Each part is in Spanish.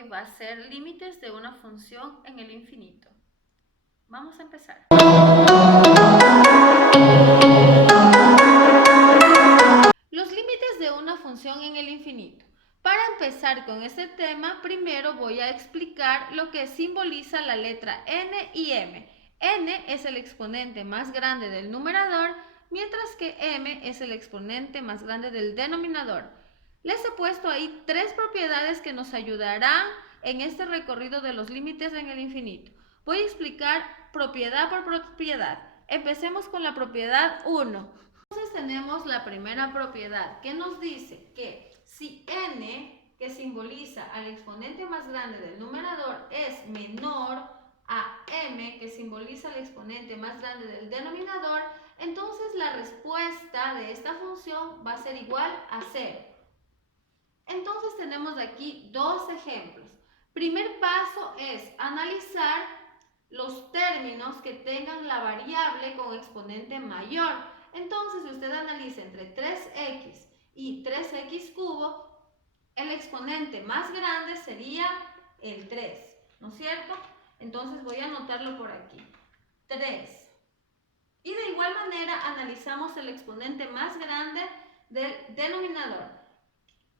hoy va a ser límites de una función en el infinito. Vamos a empezar. Los límites de una función en el infinito. Para empezar con este tema, primero voy a explicar lo que simboliza la letra n y m. N es el exponente más grande del numerador, mientras que m es el exponente más grande del denominador. Les he puesto ahí tres propiedades que nos ayudarán en este recorrido de los límites en el infinito. Voy a explicar propiedad por propiedad. Empecemos con la propiedad 1. Entonces tenemos la primera propiedad que nos dice que si n, que simboliza al exponente más grande del numerador, es menor a m, que simboliza al exponente más grande del denominador, entonces la respuesta de esta función va a ser igual a 0. Entonces tenemos aquí dos ejemplos. Primer paso es analizar los términos que tengan la variable con exponente mayor. Entonces, si usted analiza entre 3x y 3x cubo, el exponente más grande sería el 3, ¿no es cierto? Entonces voy a anotarlo por aquí, 3. Y de igual manera analizamos el exponente más grande del denominador.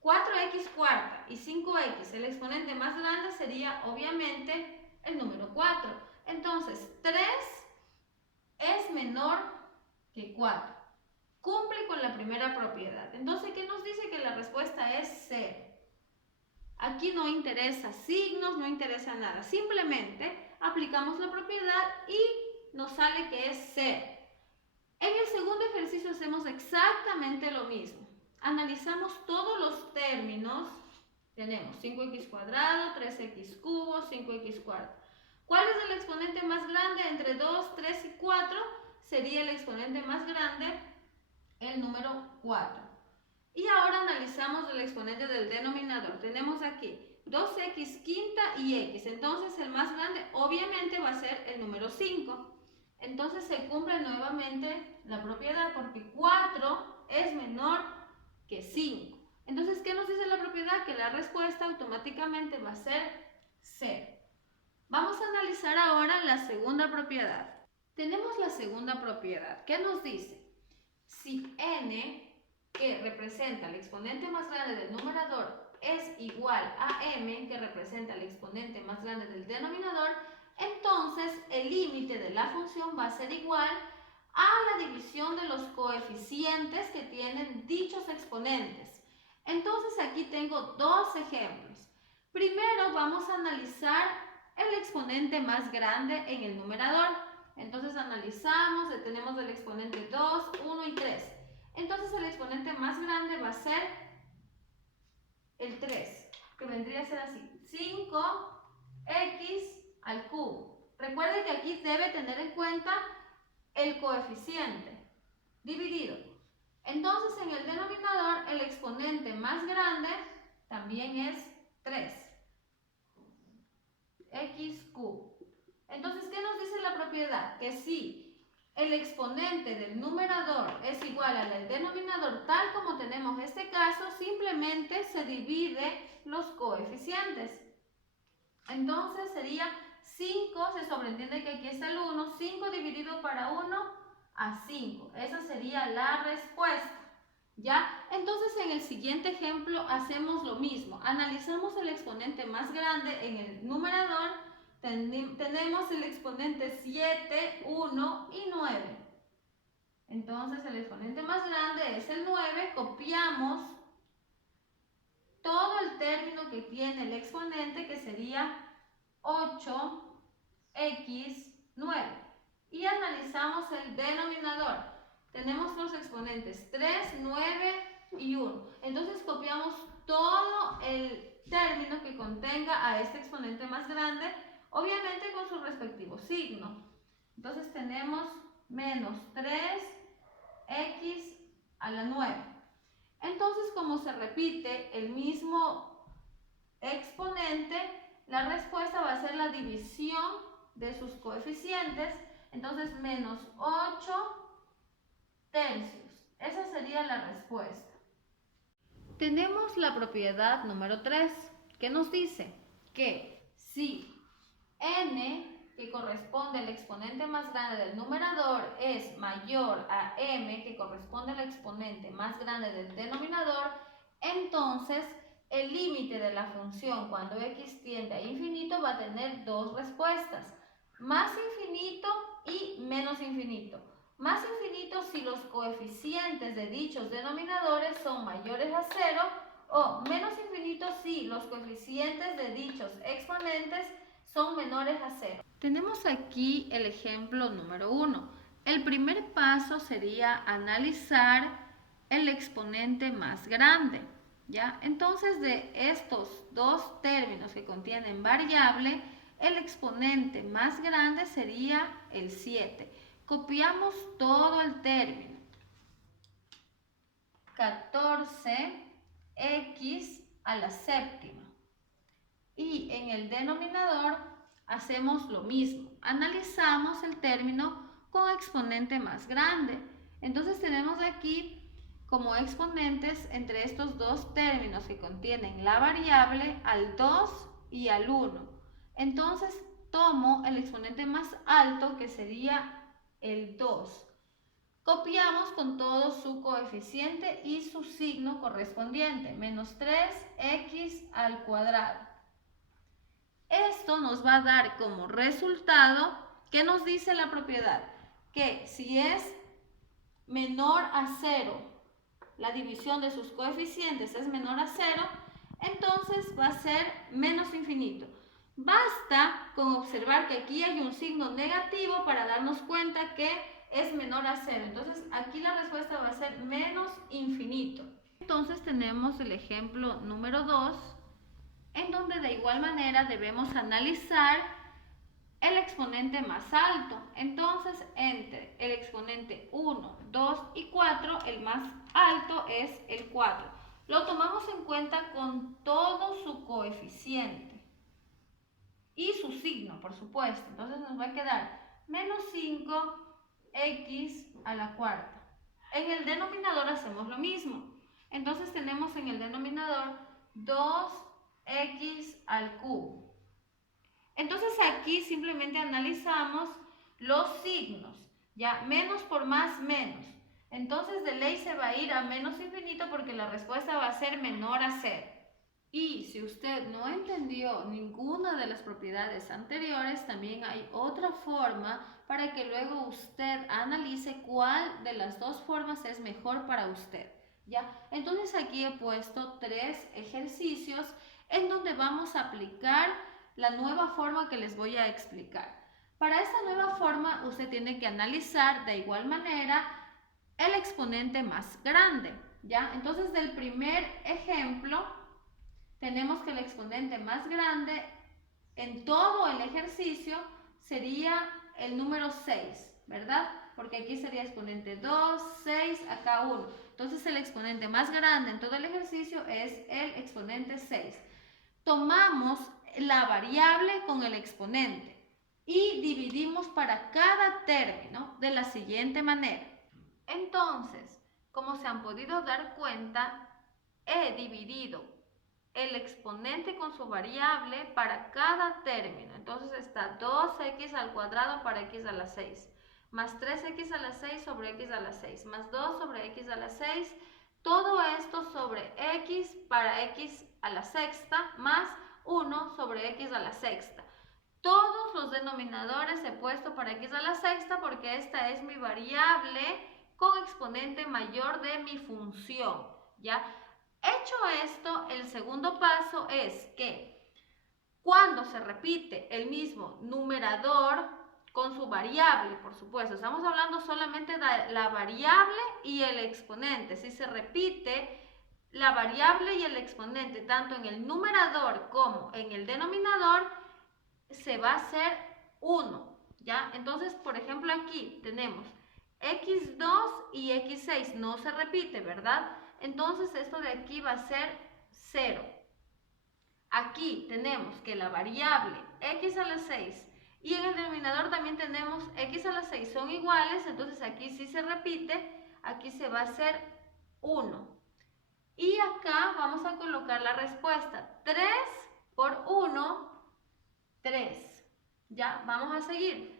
4x cuarta y 5x, el exponente más grande sería obviamente el número 4. Entonces, 3 es menor que 4. Cumple con la primera propiedad. Entonces, ¿qué nos dice? Que la respuesta es 0. Aquí no interesa signos, no interesa nada. Simplemente aplicamos la propiedad y nos sale que es 0. En el segundo ejercicio hacemos exactamente lo mismo. Analizamos todos los términos. Tenemos 5x cuadrado, 3x cubo, 5x cuarto. ¿Cuál es el exponente más grande entre 2, 3 y 4? Sería el exponente más grande, el número 4. Y ahora analizamos el exponente del denominador. Tenemos aquí 2x quinta y x. Entonces el más grande obviamente va a ser el número 5. Entonces se cumple nuevamente la propiedad porque 4 es menor que 5. Entonces, ¿qué nos dice la propiedad? Que la respuesta automáticamente va a ser 0. Vamos a analizar ahora la segunda propiedad. Tenemos la segunda propiedad. ¿Qué nos dice? Si n, que representa el exponente más grande del numerador, es igual a m, que representa el exponente más grande del denominador, entonces el límite de la función va a ser igual a la división de los coeficientes que tienen dichos exponentes. Entonces aquí tengo dos ejemplos. Primero vamos a analizar el exponente más grande en el numerador. Entonces analizamos, tenemos el exponente 2, 1 y 3. Entonces el exponente más grande va a ser el 3, que vendría a ser así, 5x al cubo. Recuerde que aquí debe tener en cuenta el coeficiente dividido. Entonces en el denominador el exponente más grande también es 3x cubo. Entonces, ¿qué nos dice la propiedad? Que si el exponente del numerador es igual al del denominador, tal como tenemos este caso, simplemente se divide los coeficientes. Entonces sería 5, se sobreentiende que aquí está el 1, 5 dividido para 1 a 5. Esa sería la respuesta. ¿Ya? Entonces en el siguiente ejemplo hacemos lo mismo. Analizamos el exponente más grande en el numerador. Tenemos el exponente 7, 1 y 9. Entonces el exponente más grande es el 9. Copiamos todo el término que tiene el exponente, que sería 8x9. Y analizamos el denominador. Tenemos los exponentes 3, 9 y 1. Entonces copiamos todo el término que contenga a este exponente más grande, obviamente con su respectivo signo. Entonces tenemos menos 3x a la 9. Entonces, como se repite el mismo exponente, la respuesta va a ser la división de sus coeficientes. Entonces, menos 8 tercios. Esa sería la respuesta. Tenemos la propiedad número 3, que nos dice que si n, que corresponde al exponente más grande del numerador, es mayor a m, que corresponde al exponente más grande del denominador, entonces el límite de la función cuando x tiende a infinito va a tener dos respuestas: más infinito y menos infinito. Más infinito si los coeficientes de dichos denominadores son mayores a 0, o menos infinito si los coeficientes de dichos exponentes son menores a 0. Tenemos aquí el ejemplo número 1. El primer paso sería analizar el exponente más grande, ¿ya? Entonces, de estos dos términos que contienen variable, el exponente más grande sería el 7. Copiamos todo el término. 14x a la séptima. Y en el denominador hacemos lo mismo. Analizamos el término con exponente más grande. Entonces tenemos aquí como exponentes entre estos dos términos que contienen la variable al 2 y al 1. Entonces tomo el exponente más alto, que sería el 2. Copiamos con todo su coeficiente y su signo correspondiente, menos 3x al cuadrado. Esto nos va a dar como resultado, ¿qué nos dice la propiedad? Que si es menor a 0, la división de sus coeficientes es menor a 0, entonces va a ser menos infinito. Basta con observar que aquí hay un signo negativo para darnos cuenta que es menor a 0. Entonces aquí la respuesta va a ser menos infinito. Entonces tenemos el ejemplo número 2, en donde de igual manera debemos analizar el exponente más alto. Entonces, entre el exponente 1, 2 y 4, el más alto es el 4. Lo tomamos en cuenta con todo su coeficiente y su signo, por supuesto. Entonces nos va a quedar menos 5x a la cuarta. En el denominador hacemos lo mismo. Entonces tenemos en el denominador 2x al cubo. Entonces aquí simplemente analizamos los signos, ya, menos por más, menos. Entonces de ley se va a ir a menos infinito porque la respuesta va a ser menor a 0. Y si usted no entendió ninguna de las propiedades anteriores, también hay otra forma para que luego usted analice cuál de las dos formas es mejor para usted, ¿ya? Entonces aquí he puesto 3 ejercicios en donde vamos a aplicar la nueva forma que les voy a explicar. Para esta nueva forma usted tiene que analizar de igual manera el exponente más grande, ¿ya? Entonces del primer ejemplo tenemos que el exponente más grande en todo el ejercicio sería el número 6, ¿verdad? Porque aquí sería exponente 2, 6, acá 1. Entonces el exponente más grande en todo el ejercicio es el exponente 6. Tomamos la variable con el exponente y dividimos para cada término de la siguiente manera. Entonces, como se han podido dar cuenta, he dividido el exponente con su variable para cada término. Entonces está 2x al cuadrado para x a la 6, más 3x a la 6 sobre x a la 6, más 2 sobre x a la 6, todo esto sobre x para x a la sexta, más 1 sobre x a la sexta. Todos los denominadores he puesto para x a la sexta porque esta es mi variable con exponente mayor de mi función, ¿ya? Hecho esto, el segundo paso es que cuando se repite el mismo numerador con su variable, por supuesto, estamos hablando solamente de la variable y el exponente. Si se repite la variable y el exponente tanto en el numerador como en el denominador, se va a hacer 1, ¿ya? Entonces, por ejemplo, aquí tenemos x2 y x6, no se repite, ¿verdad? Entonces esto de aquí va a ser 0. Aquí tenemos que la variable x a la 6 y en el denominador también tenemos x a la 6 son iguales, entonces aquí sí se repite, aquí se va a hacer 1. Y acá vamos a colocar la respuesta. 3 por 1 3. Ya, vamos a seguir.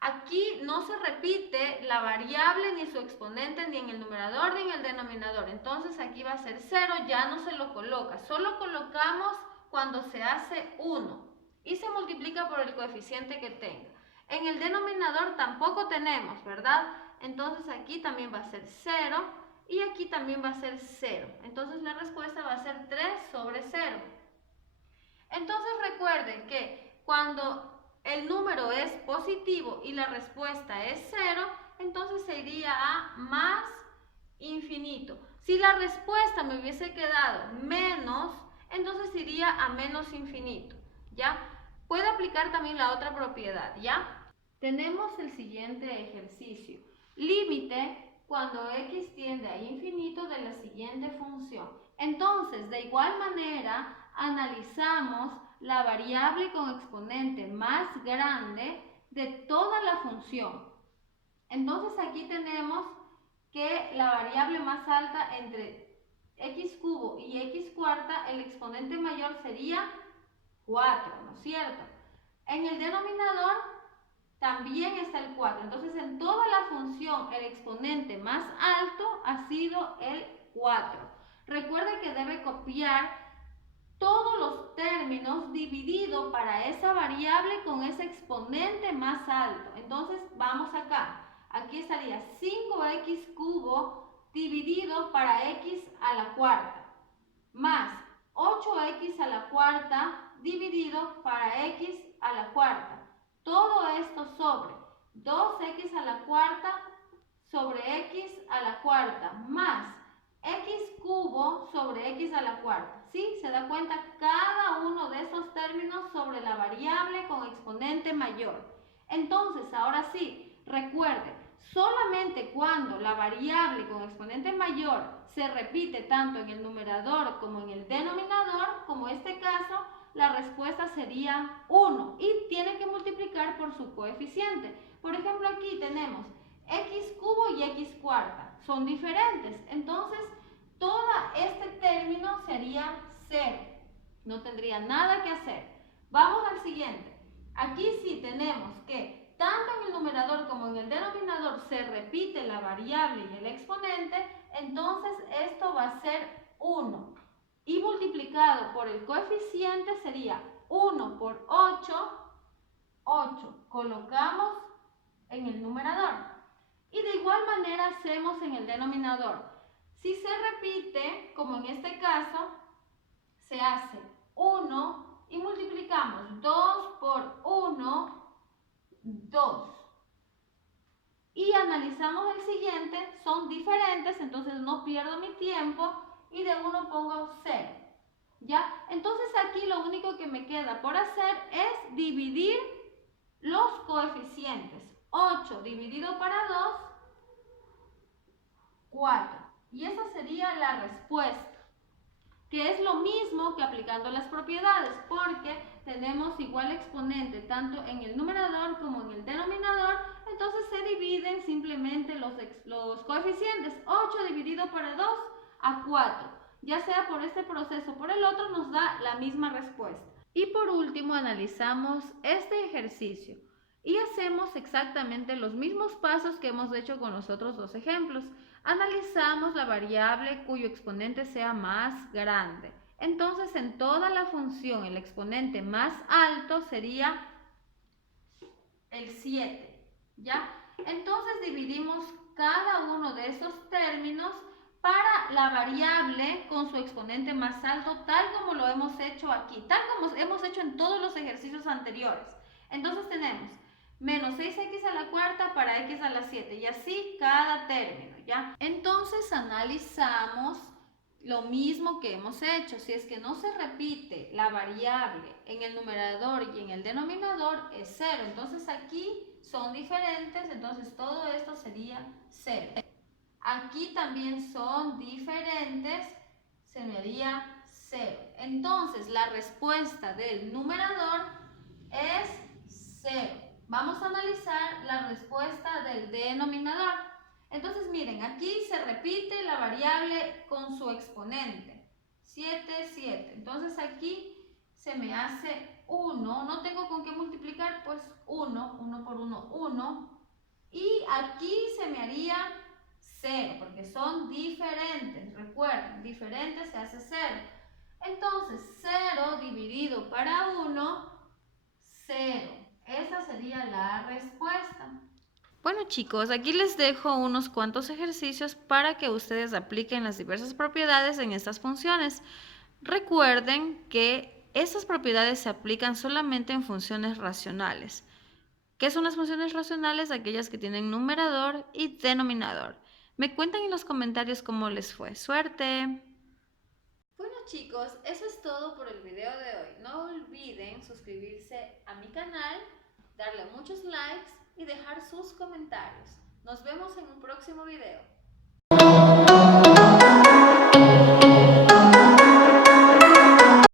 Aquí no se repite la variable ni su exponente ni en el numerador ni en el denominador. Entonces aquí va a ser 0, ya no se lo coloca. Solo colocamos cuando se hace 1 y se multiplica por el coeficiente que tenga. En el denominador tampoco tenemos, ¿verdad? Entonces aquí también va a ser 0 y aquí también va a ser 0. Entonces la respuesta va a ser 3 sobre 0. Entonces recuerden que cuando el número es positivo y la respuesta es 0, entonces se iría a más infinito. Si la respuesta me hubiese quedado menos, entonces iría a menos infinito, ¿ya? Puede aplicar también la otra propiedad, ¿ya? Tenemos el siguiente ejercicio. Límite cuando x tiende a infinito de la siguiente función. Entonces, de igual manera, analizamos la variable con exponente más grande de toda la función. Entonces aquí tenemos que la variable más alta entre x cubo y x cuarta, el exponente mayor sería 4, ¿no es cierto? En el denominador también está el 4. Entonces en toda la función el exponente más alto ha sido el 4. Recuerde que debe copiar todos los términos dividido para esa variable con ese exponente más alto. Entonces vamos acá. Aquí estaría 5x cubo dividido para x a la cuarta, más 8x a la cuarta dividido para x a la cuarta. Todo esto sobre 2x a la cuarta sobre x a la cuarta, más x cubo sobre x a la cuarta. ¿Sí? ¿Se da cuenta? Cada uno de esos términos sobre la variable con exponente mayor. Entonces, ahora sí, recuerden, solamente cuando la variable con exponente mayor se repite tanto en el numerador como en el denominador, como este caso, la respuesta sería 1 y tiene que multiplicar por su coeficiente. Por ejemplo, aquí tenemos x cubo y x cuarta. Son diferentes. Entonces, todo este término sería 0. No tendría nada que hacer. Vamos al siguiente. Aquí sí tenemos que tanto en el numerador como en el denominador se repite la variable y el exponente. Entonces, esto va a ser 1. Y multiplicado por el coeficiente sería 1 por 8. 8 colocamos en el numerador. Y de igual manera hacemos en el denominador. Si se repite, como en este caso, se hace 1 y multiplicamos 2 por 1, 2. Y analizamos el siguiente, son diferentes, entonces no pierdo mi tiempo y de 1 pongo 0. ¿Ya? Entonces aquí lo único que me queda por hacer es dividir los coeficientes. 8 dividido para 2, 4. Y esa sería la respuesta, que es lo mismo que aplicando las propiedades, porque tenemos igual exponente tanto en el numerador como en el denominador, entonces se dividen simplemente los coeficientes. 8 dividido para 2 a 4. Ya sea por este proceso o por el otro, nos da la misma respuesta. Y por último, analizamos este ejercicio y hacemos exactamente los mismos pasos que hemos hecho con los otros dos ejemplos. Analizamos la variable cuyo exponente sea más grande. Entonces, en toda la función, el exponente más alto sería el 7, ¿ya? Entonces, dividimos cada uno de esos términos para la variable con su exponente más alto, tal como lo hemos hecho aquí, tal como hemos hecho en todos los ejercicios anteriores. Entonces, tenemos menos 6x a la cuarta para x a la 7 y así cada término, ¿ya? Entonces analizamos lo mismo que hemos hecho. Si es que no se repite la variable en el numerador y en el denominador, es 0. Entonces aquí son diferentes, entonces todo esto sería 0. Aquí también son diferentes, se me haría 0. Entonces la respuesta del numerador es 0. Vamos a analizar la respuesta del denominador. Entonces miren, aquí se repite la variable con su exponente. 7, 7. Entonces aquí se me hace 1, no tengo con qué multiplicar, pues 1, 1 por 1, 1. Y aquí se me haría 0, porque son diferentes. Recuerden, diferentes se hace 0. Entonces, 0 dividido para 1, 0. Esa sería la respuesta. Bueno chicos, aquí les dejo unos cuantos ejercicios para que ustedes apliquen las diversas propiedades en estas funciones. Recuerden que estas propiedades se aplican solamente en funciones racionales. ¿Qué son las funciones racionales? Aquellas que tienen numerador y denominador. Me cuentan en los comentarios cómo les fue. ¡Suerte! Bueno chicos, eso es todo por el video de hoy. No olviden suscribirse a mi canal, darle muchos likes y dejar sus comentarios. Nos vemos en un próximo video.